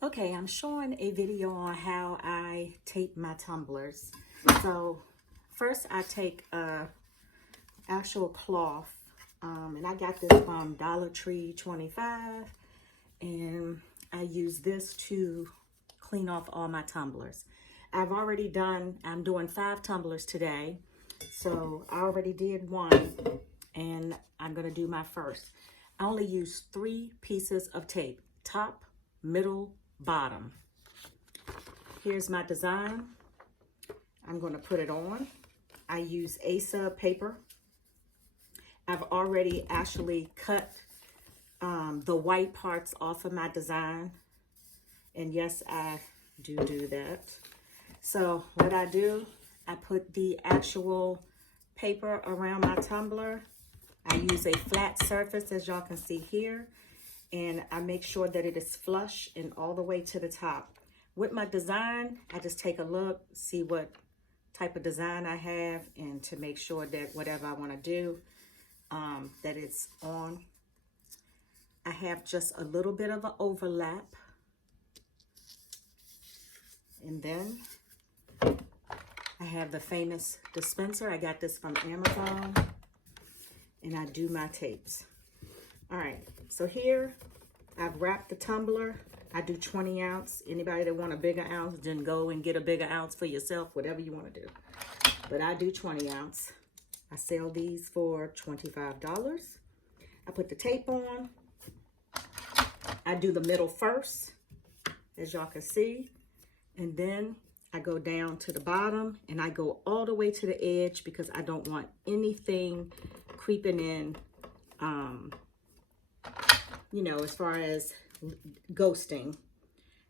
Okay, I'm showing a video on how I tape my tumblers. So first I take a actual cloth, and I got this from Dollar Tree 25, and I use this to clean off all my tumblers. I'm doing 5 tumblers today. So I already did one, and I'm gonna do my first. I only use 3 pieces of tape, top, middle, bottom. Here's my design. I'm going to put it on. I use A-sub paper. I've already actually cut the white parts off of my design. And yes, I do that. So what I do, I put the actual paper around my tumbler. I use a flat surface, as y'all can see here. And I make sure that it is flush and all the way to the top. With my design, I just take a look, see what type of design I have, and to make sure that whatever I want to do, that it's on. I have just a little bit of an overlap. And then I have the famous dispenser. I got this from Amazon. And I do my tapes. All right, so here I've wrapped the tumbler. I do 20 ounce. Anybody that want a bigger ounce, then go and get a bigger ounce for yourself, whatever you want to do. But I do 20 ounce. I sell these for $25. I put the tape on. I do the middle first, as y'all can see. And then I go down to the bottom, and I go all the way to the edge because I don't want anything creeping in, you know, as far as ghosting.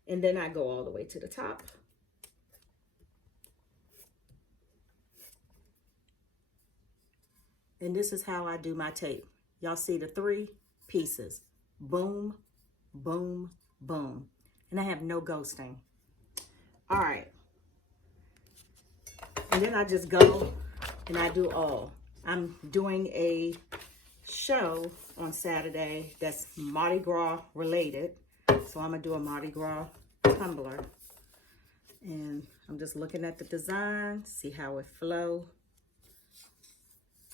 And then I go all the way to the top. And this is how I do my tape. Y'all see the 3 pieces. Boom, boom, boom. And I have no ghosting. All right. And then I just go and I do all. I'm doing a show on Saturday that's Mardi Gras related. So I'm gonna do a Mardi Gras tumbler. And I'm just looking at the design, see how it flow.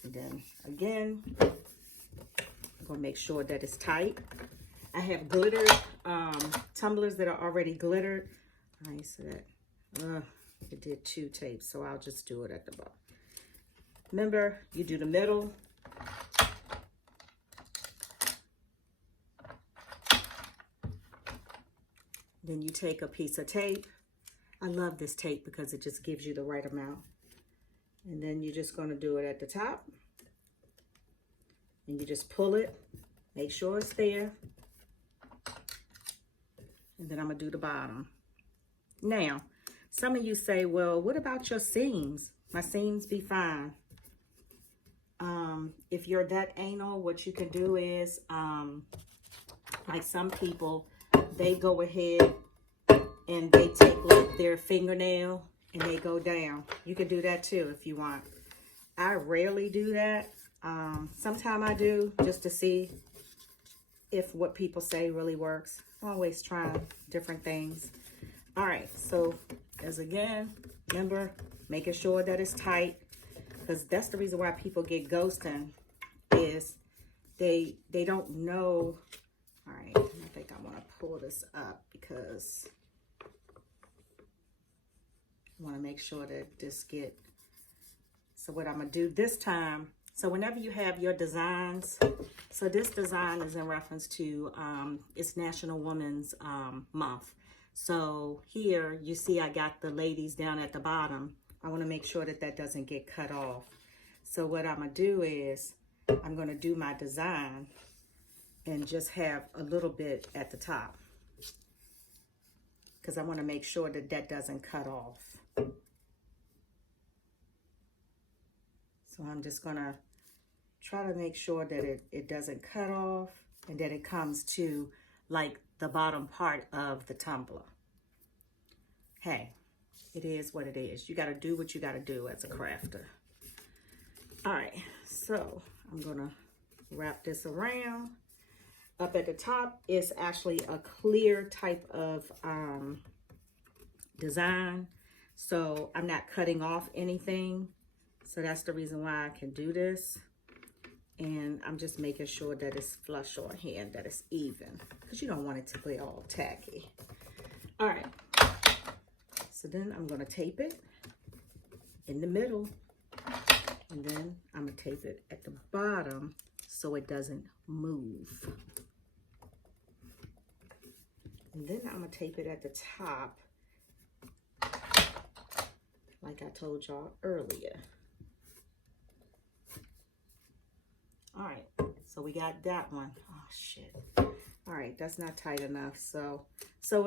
And then again, I'm gonna make sure that it's tight. I have glittered tumblers that are already glittered. All right, so that, it did 2 tapes, so I'll just do it at the bottom. Remember, you do the middle. Then you take a piece of tape. I love this tape because it just gives you the right amount. And then you're just going to do it at the top. And you just pull it. Make sure it's there. And then I'm going to do the bottom. Now, some of you say, well, what about your seams? My seams be fine. If you're that anal, what you can do is, like some people, they go ahead and they take like their fingernail and they go down. You can do that too if you want. I rarely do that. Sometimes I do just to see if what people say really works. I'm always trying different things. All right, so as again, remember, making sure that it's tight, because that's the reason why people get ghosting, is they don't know. All right, I think I want to pull this up because I want to make sure that this get. So what I'm going to do this time, so whenever you have your designs, so this design is in reference to, it's National Women's Month. So here you see I got the ladies down at the bottom. I want to make sure that that doesn't get cut off. So what I'm going to do is I'm going to do my design and just have a little bit at the top, because I want to make sure that that doesn't cut off. So I'm just going to try to make sure that it doesn't cut off and that it comes to like the bottom part of the tumbler. Hey, it is what it is. You got to do what you got to do as a crafter. All right, so I'm going to wrap this around. up at the top is actually a clear type of design. So I'm not cutting off anything. So that's the reason why I can do this. And I'm just making sure that it's flush on here and that it's even, because you don't want it to be all tacky. All right. So then I'm going to tape it in the middle. And then I'm going to tape it at the bottom so it doesn't move. And then I'm going to tape it at the top, like I told y'all earlier. All right, so we got that one. Oh, shit. All right, that's not tight enough. So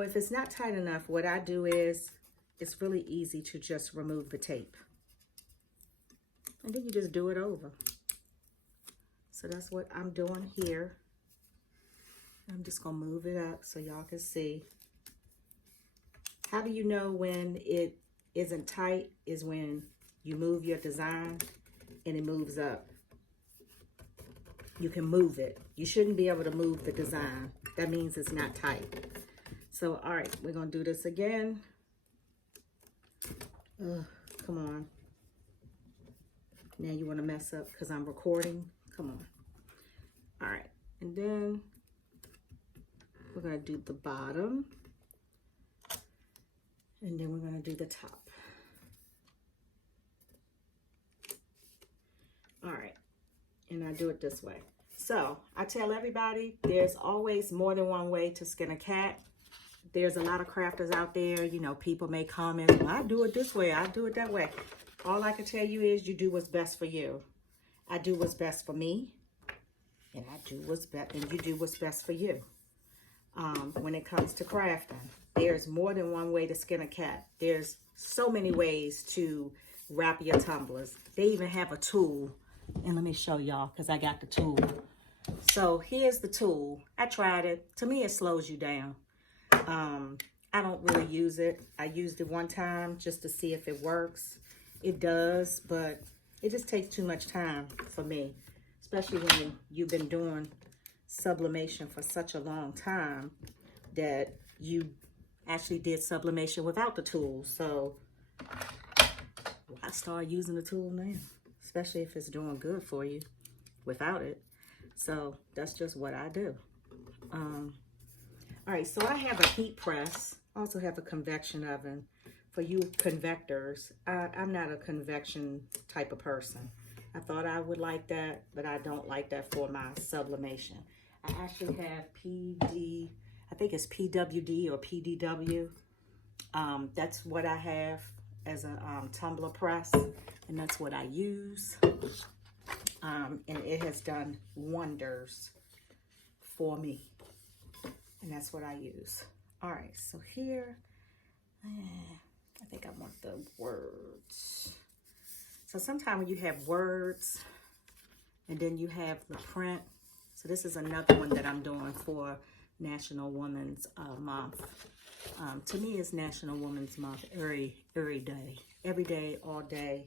if it's not tight enough, what I do is, it's really easy to just remove the tape. And then you just do it over. So that's what I'm doing here. I'm just gonna move it up so y'all can see. How do you know when it isn't tight? Is when you move your design and it moves up. You can move it. You shouldn't be able to move the design. That means it's not tight. So, all right, we're gonna do this again. Come on. Now you wanna mess up because I'm recording? Come on. All right, and then we're gonna do the bottom. And then we're gonna do the top. All right. And I do it this way. So I tell everybody, there's always more than one way to skin a cat. There's a lot of crafters out there. You know, people may comment, well, I do it this way, I do it that way. All I can tell you is you do what's best for you. I do what's best for me, and I do what's best, and you do what's best for you. When it comes to crafting, there's more than one way to skin a cat. There's so many ways to wrap your tumblers. They even have a tool. And let me show y'all, because I got the tool. So here's the tool. I tried it. To me, it slows you down. I don't really use it. I used it one time just to see if it works. It does, but it just takes too much time for me, especially when you've been doing sublimation for such a long time that you actually did sublimation without the tool. So I started using the tool now, especially if it's doing good for you without it. So that's just what I do. All right, so I have a heat press. I also have a convection oven. For you convectors, I'm not a convection type of person. I thought I would like that, but I don't like that for my sublimation. I actually have I think it's PWD or PDW. That's what I have as a tumbler press, and that's what I use. And it has done wonders for me, and that's what I use. All right, so here, I think I want the words. So sometimes when you have words and then you have the print, so this is another one that I'm doing for National Women's Month. To me, it's National Women's Month every day, all day.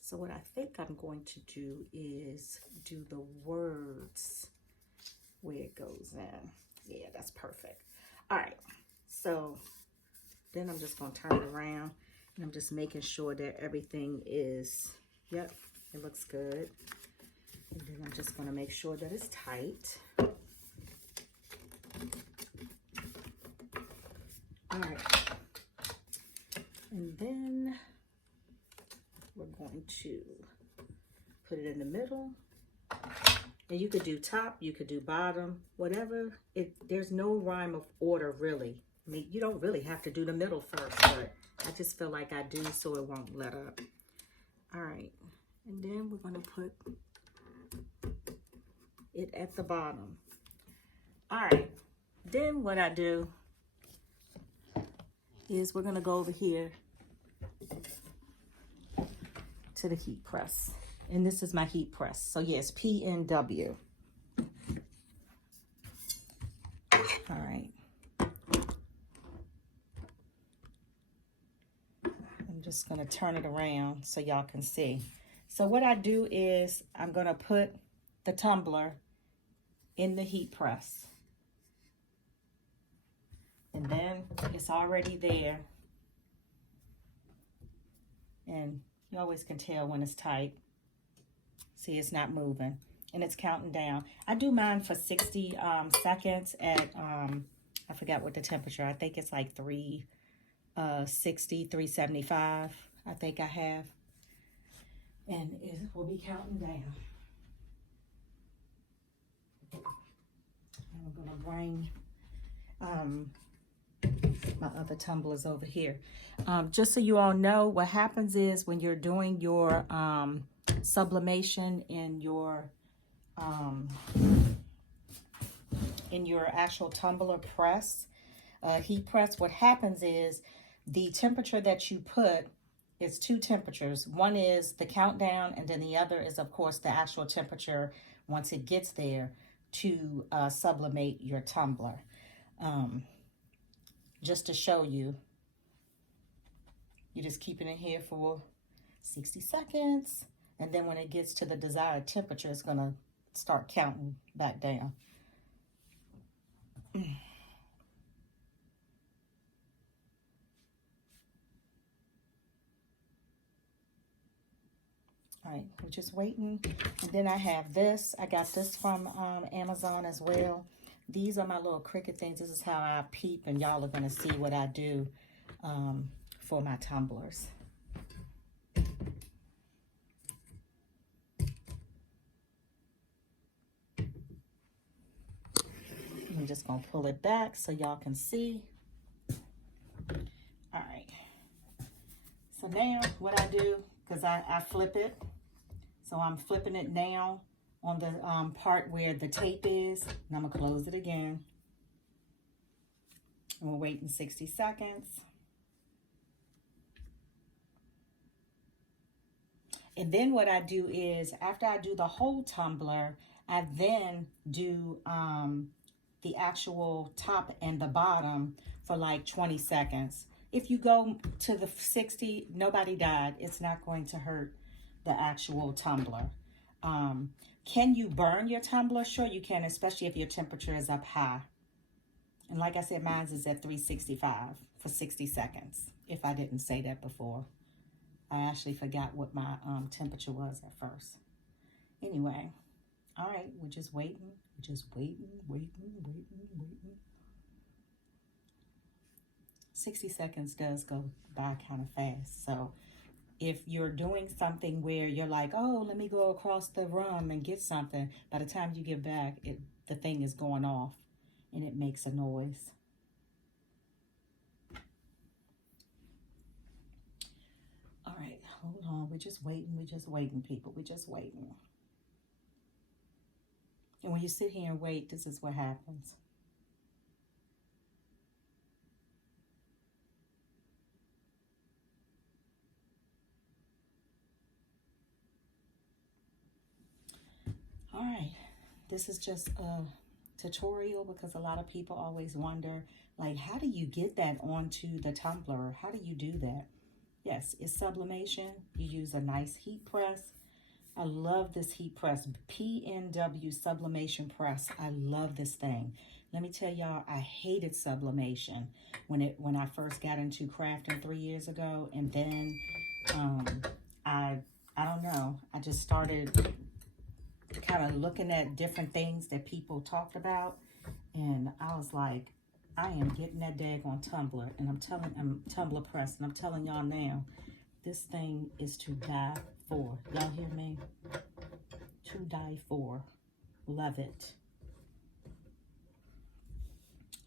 So what I think I'm going to do is do the words where it goes in. Yeah, that's perfect. All right, so then I'm just gonna turn it around, and I'm just making sure that everything is, yep, it looks good. And then I'm just gonna make sure that it's tight. All right, and then we're going to put it in the middle. And you could do top, you could do bottom, whatever. There's no rhyme of order, really. I mean, you don't really have to do the middle first, but I just feel like I do so it won't let up. All right, and then we're gonna put it at the bottom. All right, then what I do is we're gonna go over here to the heat press. And this is my heat press. So yes, PNW. All right. I'm just gonna turn it around so y'all can see. So what I do is I'm gonna put the tumbler in the heat press. And then it's already there. And you always can tell when it's tight. See, it's not moving. And it's counting down. I do mine for 60 seconds at, I forgot what the temperature. I think it's like 360, 375. I think I have. And it will be counting down. And I'm gonna bring my other tumblers over here. Just so you all know, what happens is when you're doing your sublimation in your actual tumbler press, heat press, what happens is the temperature that you put is two temperatures. One is the countdown, and then the other is, of course, the actual temperature once it gets there to sublimate your tumbler. Just to show you, you just keep it in here for 60 seconds, and then when it gets to the desired temperature, it's gonna start counting back down. All right, we're just waiting. And then I have this. I got this from Amazon as well. These are my little Cricut things. This is how I peep, and y'all are going to see what I do for my tumblers. I'm just going to pull it back so y'all can see. All right. So now what I do, because I flip it. So I'm flipping it now on the part where the tape is. And I'm going to close it again. And we're waiting 60 seconds. And then what I do is, after I do the whole tumbler, I then do the actual top and the bottom for like 20 seconds. If you go to the 60, nobody died. It's not going to hurt the actual tumbler. Can you burn your tumbler? Sure you can, especially if your temperature is up high. And like I said, mine is at 365 for 60 seconds, if I didn't say that before. I actually forgot what my temperature was at first. Anyway, all right, we're just waiting. We're just waiting. 60 seconds does go by kind of fast. So if you're doing something where you're like, oh, let me go across the room and get something, by the time you get back, the thing is going off and it makes a noise. All right, hold on. We're just waiting, people. We're just waiting. And when you sit here and wait, this is what happens. All right, this is just a tutorial because a lot of people always wonder, like, how do you get that onto the tumbler? How do you do that? Yes, it's sublimation. You use a nice heat press. I love this heat press, PNW Sublimation Press. I love this thing. Let me tell y'all, I hated sublimation when I first got into crafting 3 years ago, and then I don't know, I just started kind of looking at different things that people talked about, and I was like, I am getting that daggone tumbler, and I'm tumbler press, and I'm telling y'all now, this thing is to die for. Y'all hear me? To die for. Love it.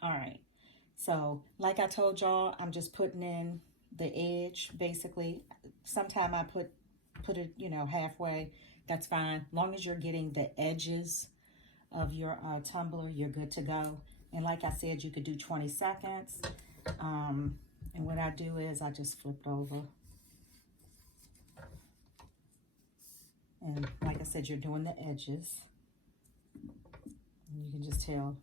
All right. So, like I told y'all, I'm just putting in the edge, basically. Sometime I put it, you know, halfway. That's fine. Long as you're getting the edges of your tumbler, you're good to go. And like I said, you could do 20 seconds. And what I do is I just flip it over. And like I said, you're doing the edges. And you can just tell.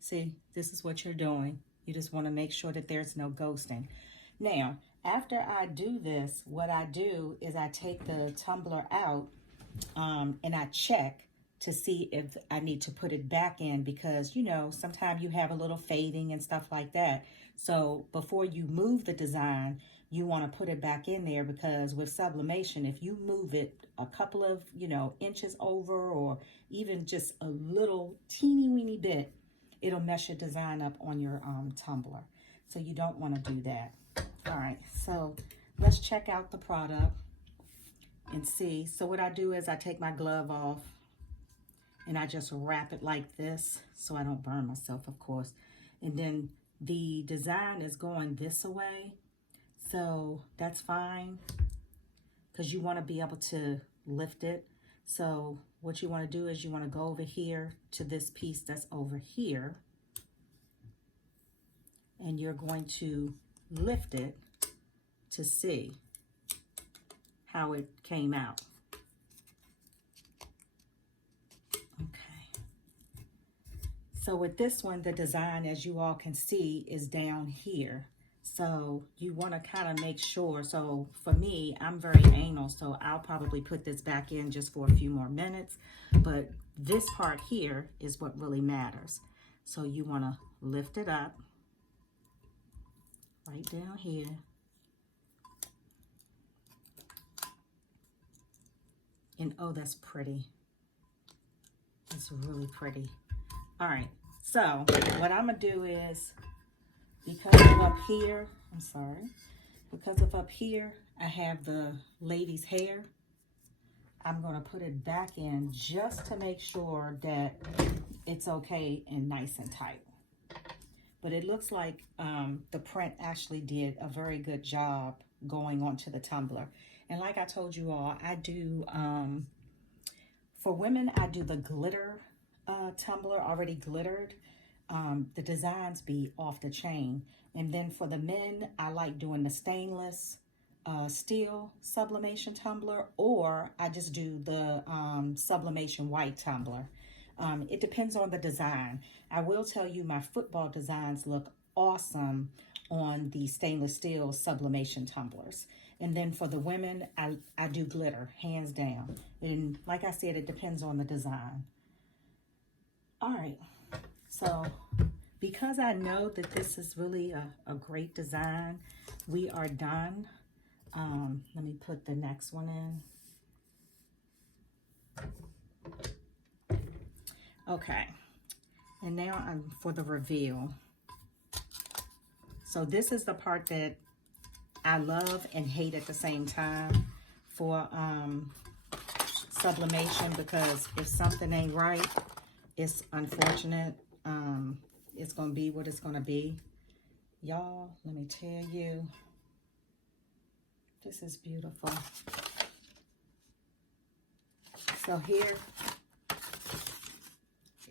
See, this is what you're doing. You just want to make sure that there's no ghosting. Now, after I do this, what I do is I take the tumbler out and I check to see if I need to put it back in, because, you know, sometimes you have a little fading and stuff like that. So before you move the design, you want to put it back in there, because with sublimation, if you move it a couple of, you know, inches over, or even just a little teeny weeny bit, it'll mess your design up on your tumbler. So you don't want to do that. All right, so let's check out the product and see. So what I do is I take my glove off and I just wrap it like this so I don't burn myself, of course. And then the design is going this way, so that's fine, because you want to be able to lift it. So what you want to do is you want to go over here to this piece that's over here, and you're going to lift it to see how it came out. Okay. So with this one, the design, as you all can see, is down here. So you want to kind of make sure. So for me, I'm very anal, so I'll probably put this back in just for a few more minutes. But this part here is what really matters. So you want to lift it up right down here. And oh, that's pretty. It's really pretty. All right, so what I'm gonna do is, because of up here, because of up here, I have the lady's hair. I'm gonna put it back in just to make sure that it's okay and nice and tight. But it looks like the print actually did a very good job going onto the tumbler. And like I told you all, I do, for women, I do the glitter tumbler, already glittered. The designs be off the chain. And then for the men, I like doing the stainless steel sublimation tumbler, or I just do the sublimation white tumbler. It depends on the design. I will tell you, my football designs look awesome on the stainless steel sublimation tumblers. And then for the women, I do glitter, hands down. And like I said, it depends on the design. All right, so because I know that this is really a great design, we are done. Let me put the next one in. Okay, and now I'm for the reveal. So this is the part that I love and hate at the same time for sublimation, because if something ain't right, it's unfortunate. It's gonna be what it's gonna be. Y'all, let me tell you, this is beautiful. So here,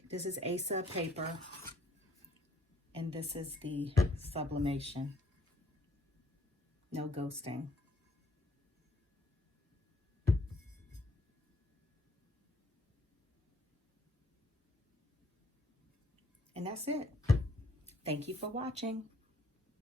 this is A-sub paper, and this is the sublimation. No ghosting. And that's it. Thank you for watching.